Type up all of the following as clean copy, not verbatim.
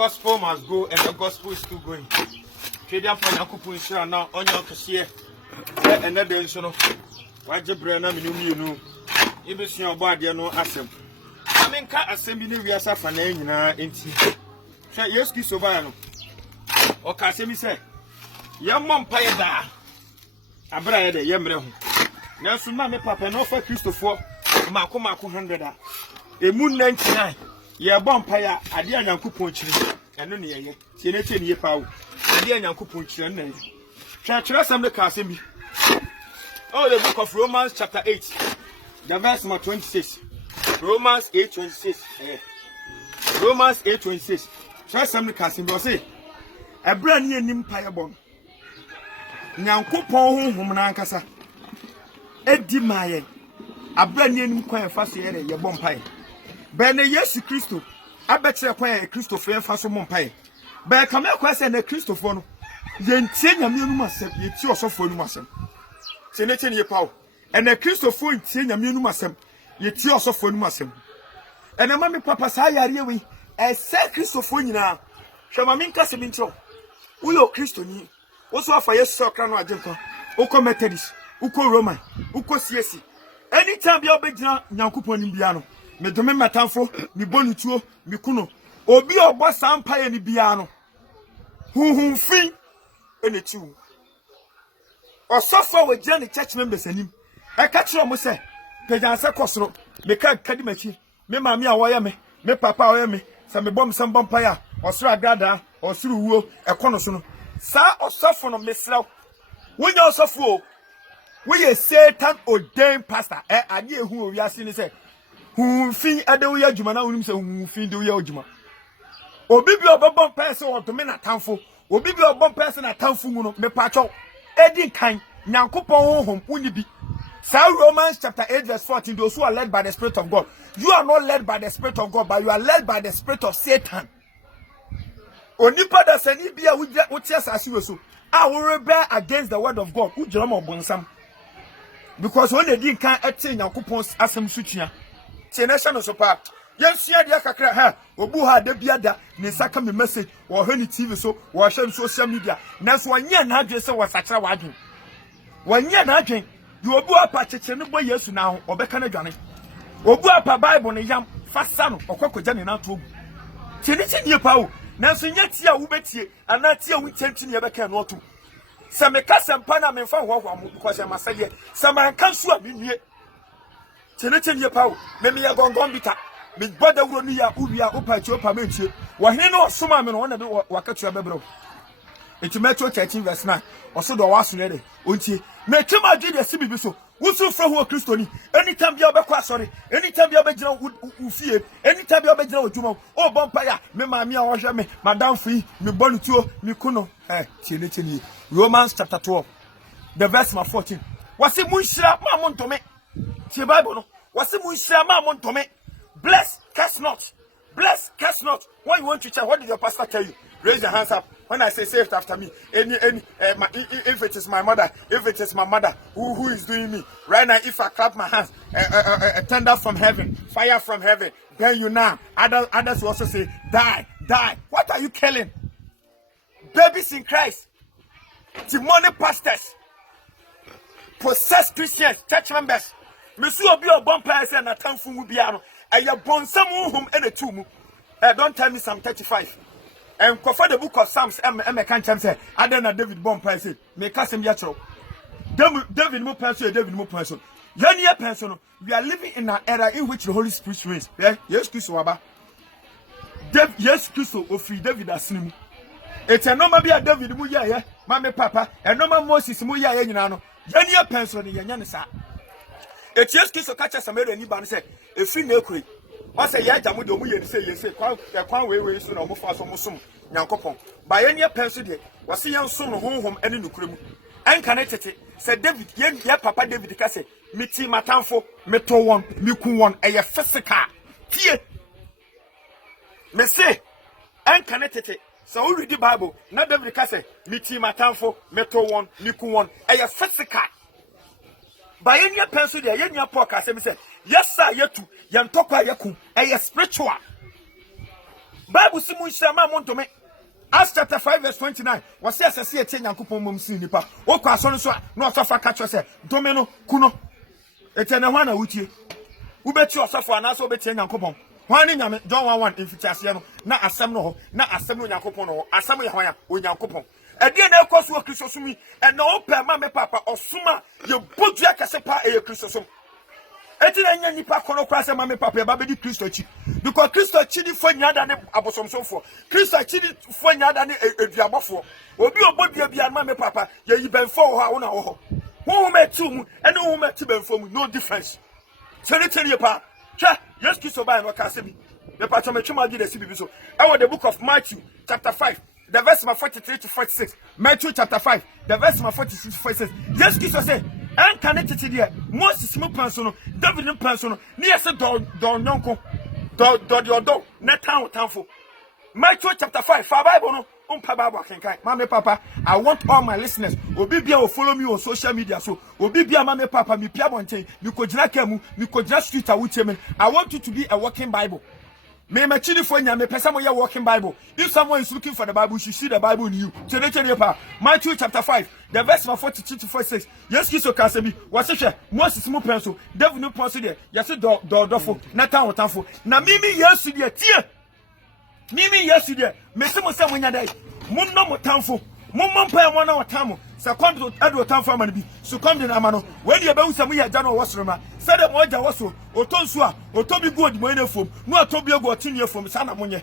Gospel must go, and the gospel is still going. Trade for Nakupu is now on your cashier, and that then so. Why the Brenna, you know, you be your body, no assem. I mean, cat assembly, we are suffering in our inti. Try your ski so bad. Or Cassimi say, young mom pay da. A bride, a yammer. Nelson, mammy, papa, no for Christopher, Marco 100. A moon 99. Ye bonfire, a dear Yanku Punch, and no near Senator ye power, a dear Yanku Punch, and Church, some the Cassimi. Oh, the book of Romans, chapter 8, the verse number 26. Romans 8:26. Romans 8:26. Try some the Cassimi, say, a brand new empire bomb. Nyanko Pon Humanankasa. Eddie Maye, a brand new quite fast here, your bonfire. Bene Yesu Christo, I bet you a Christopher Faso Pie. But come across and a Christopher. Then 10 million must have you two for you must. Senator ye power. And a Christopher in 10 million must have you two for you must. And a mammy papa say, we a said Christopher now. Shamamin Casaminto. Uyo Christo ni. Also for your soccer, Uko Methodist, Uko Roman, Uko CSC. Anytime you're big now, Yankupon in Biano. Me dome matamfo mi bonu tuo mi kuno obi obo sampaye ni bia no huhun fin ene tu osofo we jani church members anim e ka kire mo se pejanse kosoro me ka kadi machi me maami a woye me papa woye me se me bom sam bompaye a osoro agada osoro wuo e kono so no sa osofo no mesraw wonya osofo o we Satan ordained pastor ade ehu owiase ni se Fin adewoya djuma na wonim se fin de woya djuma obi bi obobon person odome na tamfo obi bi obobon person na tamfo mu no me pacho edi kan nyankopon honhom uni bi sa Romans chapter 8 verse 14 those who are led by the Spirit of God, you are not led by the Spirit of God, but you are led by the spirit of Satan. Onipa da sani bia wuti asase we so a we rebel against the word of God ujira mo bonsam because when they din kan ete nyankopon asem sutua Tenation no so Yensia dia kakra ha obu ha da biada ne saka me message wo hwe ni TV so wo hwe social media nanso wanya na adwe se wo sakira wadwen wanya na adwen di obu apa cheche ne boy Yesu na ho obeka na dwane obu apa Bible ne yam fasa no okokoja ne na to obu tenisi nie pa o nanso nya tie a wo betie ana tie wo tenti ne beka no to se me ka sempa na me fa ho ho am because am aseye se man kan so a me nie Tenete ye pawo me me gongon bita me boda wuro ni ya uwia opa chi opa mentie wo hene no soma me no na be wakatua bebro enti Matthew 13 verse 9 oso do waso ne de ontie me twema dwe de sibibi so wusu fra ho kristoni anytime bia obekwa asori anytime bia obegina ufie anytime bia obegina odwuma o bompa ya me maami a wo hwe me madam free me bonu tuo me kuno tenete ni Romans chapter 12 the verse 14 wasi munhira ma montome the Bible no wase mu nhira ma mo ntome bless curse not when you want to church. What did your pastor tell you? Raise your hands up when I say saved after me. If it is my mother, if it is my mother who is doing me right now, if I clap my hands, thunder from heaven, fire from heaven, then you now others will also say die. What are you killing? Babies in Christ, demonic pastors, possessed Christians, church members. Mesu obi obon person na tamfu mu bia no eye bonsam honhom ene tumu don't tell me Psalm 35 and for the book of Psalms can cham say adena David bon person me kasem ya chro David mo person yani person we are living in an era in which the Holy Spirit reigns. Yes Christ waba yes Christ ofi David asinimu it's a normal bia David mu ya mama papa and normal Moses mu ya nyina no yani person ye nya ne sa Etias kiso kacha samere ni ban se efi na ekoi o se ya jamu de omu ye se ye se kwan we so na omu fa so musom nyankopon ba ye ne penso de wo se ye nso no honhom ene nukuremu enka ne tete se David ye papa David ka se miti matamfo meto won miku won eye physical tie me se enka ne tete so we read the Bible na David ka se miti matamfo meto won miku won eye physical by any person there, any podcast, say, yes, sir, yetu, yan tokwa yaku, a spiritual. Bible si mu nhyira monto me. Acts chapter 5 verse 29. Was say asase e tie Nyankopɔn mom si nipa. Okɔ aso no so na ɔsafa ka kyerɛ sɛ dome no kuno. Ete na hwa na wutie. Ubeti ɔsafo anaso obeti Nyankopɔn. Hwan ni nyame John 1:1 mfitiase no na asɛm no ho na asɛm no Nyankopɔn no ho. Asɛm yɛ hwan a Onyankopɔn. Edi na ekoso Kristo sumi e na opa ma me papa osuma ye bodua kase pa e Kristo sum. Eti na nya nipa kono kwa se ma me papa e ba bedi Kristo chi. Because Kristo chi di fo nyada ne abosomsomfo. Kristo chi di fo nyada ne eduabofo. Obi obodua bia ma me papa ye yibenfo ho a wo na wo ho. Who met two and who met Tiben from no difference. Tell you, pa. Yes, kiss of Bible, Cassidy. The Patromachuma did a CB. So, I want the book of Matthew, chapter 5, the verse 43 to 46. Matthew, chapter 5, the verse 46 to 46. Yes, kiss of say, and connected to the most small person, David person, near the don yonko, do, net town for. Matthew, chapter 5, Bible. Mama papa, I want all my listeners. Obibia will follow me on social media. So Obibia mama papa, mi pia bonte, mi kojina kemu, mi kojina street a wuchemen. I want you to be a walking Bible. Me chini for nya me pesa mo ya walking Bible. If someone is looking for the Bible, you should see the Bible in you. Matthew chapter 5, the verse 42 to 46. Yes, kiso kasebi. Wasehwe Moses mu penso. David no penso de. Yase do na tan otanfo. Na mimi yesu de tie. Mimi yesterday, Messi Musa Munyada, Mumno Motanfo, Mumpa Mona Watamo, Second Edward Tanfo Manibi, Succumb in Amano, when you about some Jano Wasroma, said a Moja Wasso, or Tonsua, or Toby Good, Moyne no Toby go 10 years from Sana Munye.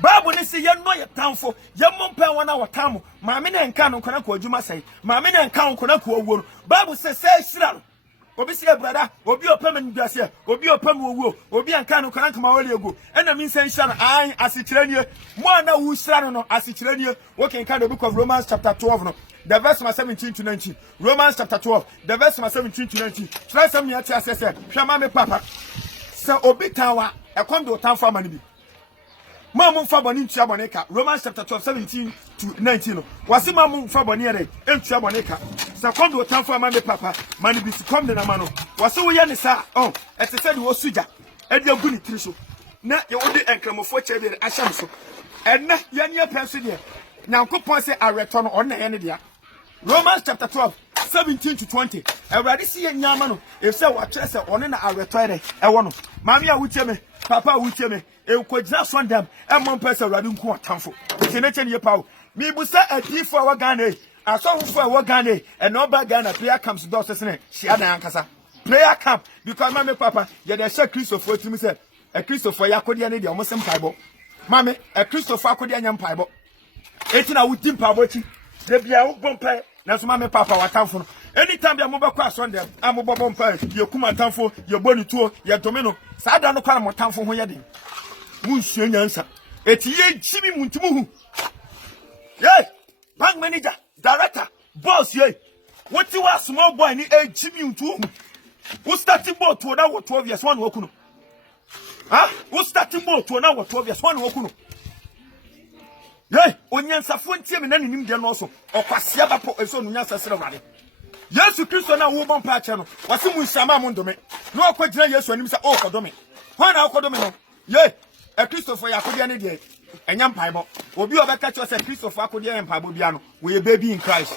Babu say young boy at town for young Mumpa 1 hour tamo, Mamina and Canon Konako, you must say, Mamina and Count Konako, Babu says, Sram. Obi say brother, obi opem ndase, obi opem owo, obi anka no kan kama wale ego. Ena min say sha ai asikyeranie, mo na wu sra no asikyeranie. We can the book of Romans chapter 12 no. The verse 17 to 19. Romans chapter 12, the verse 17 to 19. Try some here say hwama me papa. Say obi tawa e kondo tan fa mani bi. Mamu fa boni ntua boneka. Romans chapter 12 17 to 19. Wasi mamu fa boni ere entua boneka. Sa kondo tanfo ma me papa mani bi come na ma no. Wasi wo ye ne sa oh ete se de wo suja. E de agu ni tiri so. Na ye wo de enkramofo che de ahyam so. Enne ye ne penso de. Nyankopon se areto no on na ye ne dia. Romans chapter 12 17 to 20. Everybody see ye nyama no. E se wa kire se on na areto ere e wo no. Mami a wuche me, papa a wuche me. E kwagina sondam e mo pese awrade nku atamfo. Kenete ne ye pawo. Mi busa adifo wa Ghana. Asofo e wo Ghana e no ba Ghana prayer camps do sesene hia dan ankasa. Prayer camp because mama papa ye dey share Christopher timi say e Christopher yakode ne dey omo sem paibo. Mama e Christopher akode anya paibo. Eti na wudi paibo chi. De bia wo bompa na so mama papa watamfo no. Anytime bia mo be kwa sondam amobo bompa ye kuma atamfo ye boni tuo ye domino. Sa da no kwa mo tamfo ho ye den. Mu nsuo nyansa. Eti ye chimi muntumu hu. Yey! Bank manager, director, boss ye. What you are small boy ni e chimi untu. Who starting boat to na 12 years one wokuno. Ah, who starting boat to na 12 years one wokuno. Yey, onyansa fo ntie me na nim de no so. Okwase ba po eso onyansa sere wade. Yesu Kristo na wo bon pa che no. Wase mu nsama mo ndome. No akwagina Yesu anim sa o kodome. Ho na akodome no. Yey, e Christopher yakode ne de. Enyam paibo obi obeka cho say Christopher akode en paibo bia no we baby in Christ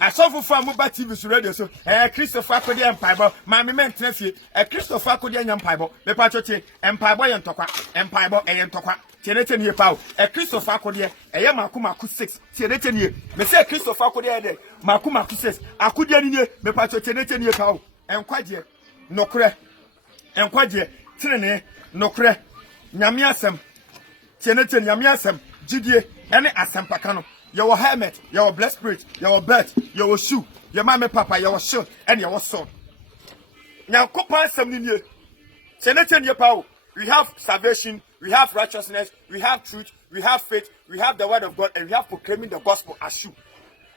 asofo fa mo ba TV so radio so Christopher akode en paibo ma me mentena fie Christopher akode enyam paibo me pa cho che en paibo ye ntokwa en paibo ye ntokwa tienete ne pawo Christopher akode eye makumaku 6 tienete ne me say Christopher akode ye de makumaku 6 akode ne me pa cho tienete ne pawo enkwagye nokre enkwagye tirene nokre nyame asem Tienete nyame asem gidie ene asempaka no your helmet your blessed spirit your belt your shoe your mama papa your shield and your sword nyankopon asem ni nie tienete nie pawo we have salvation we have righteousness we have truth we have faith we have the word of God and we have proclaiming the gospel as you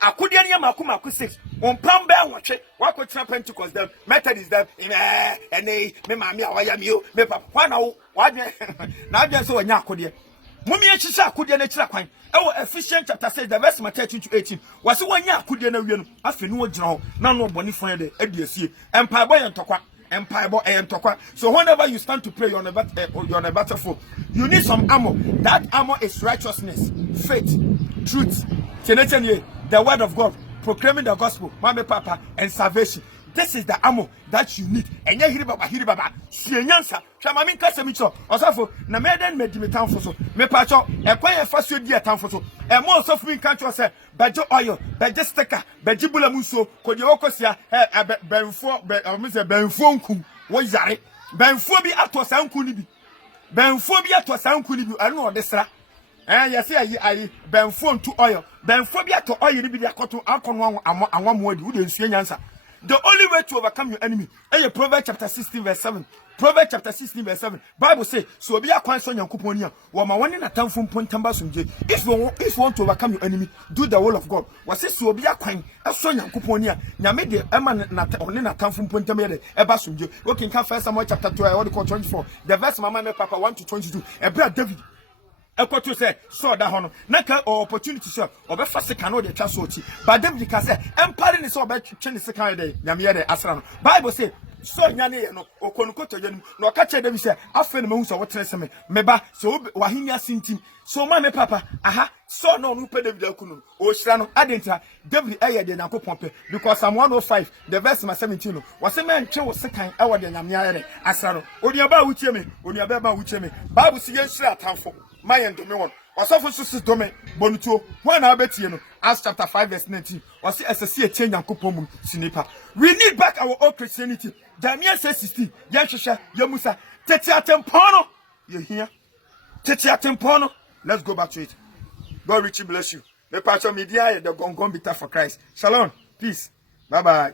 akode ne makumaku 6 ompam be nwotwe wakotra Pentecost them Methodist them ene me mama awaya mi o me papa na wo wadwe na adwe so wanya akode Mummy Chisha akudie na kira kwan. Ewo Ephesians chapter 6 the verse 13 to 18. Wase wanya akudie na wie no. Afi no gyina ho. Na no boni fon de adiesie. Empaibo ye ntokwa. empire and tokwa. So whenever you stand to pray, you're on a battlefield. You need some armor. That armor is righteousness, faith, truth, the word of God, proclaiming the gospel, mama papa, and salvation. This is the armor that you need. And hiri baba. Sienyansa. Chamamin kasemicho. Osafo na meden medimitan foso. Me pacho e kwan e faso di etan foso. E mo osafo min kancho se beje oil, beje sticker, beje bulamuso, ko de okosia benfo nkum. Wo yare. Benfo bi ato sanku ni bi. Benfo bi ato sanku ni bi anu odesra. Yes, I benfo ntu oil. Benfo bi ato oil ni bi de akoto akono anwamoadi. Wo de nsuenyansa. The only way to overcome your enemy is Proverbs chapter 16 verse 7. Proverbs chapter 16 verse 7. Bible says, so be a question Yankuponia, or my one in a town from Pontambasum. If you want to overcome your enemy, do the will of God. Was it so be a coin, a son Yankuponia, Namede, Eman, not only a town from Pontamere, Ebasum. Looking first Samuel chapter 12, 24. The verse Mama Papa 1 to 22. A brother David. To say, so that honor, naka or opportunity, sir, or be first canoe the chasoti. But then you can say, empire is all about change the second day, Yamia Asran. Bible say, so Yane, no, or Konukoto, no catch them, say, after the moons or what me, meba, so Wahinia Sintim, so my papa, aha, so no, no, pay David Kunu, or Shrano, Adenta, David Ayer de Nako Pompe, because I'm 105, the verse my 17, was a man, was second hour than Yamia Asran, or the about which me, or the about which me, Bible says, town for. My and domain. Osofo susus domain. Bonuto. When I bet you, Acts chapter 5 verse 19. Or see as a change and kupom sinipa. We need back our old Christianity. Daniel says 16. Yanshasha, Yamusa. Tetia tempono. You hear? Tetia tempono. Let's go back to it. God richly bless you. The patch of media, the gongon bitter for Christ. Shalom. Peace. Bye bye.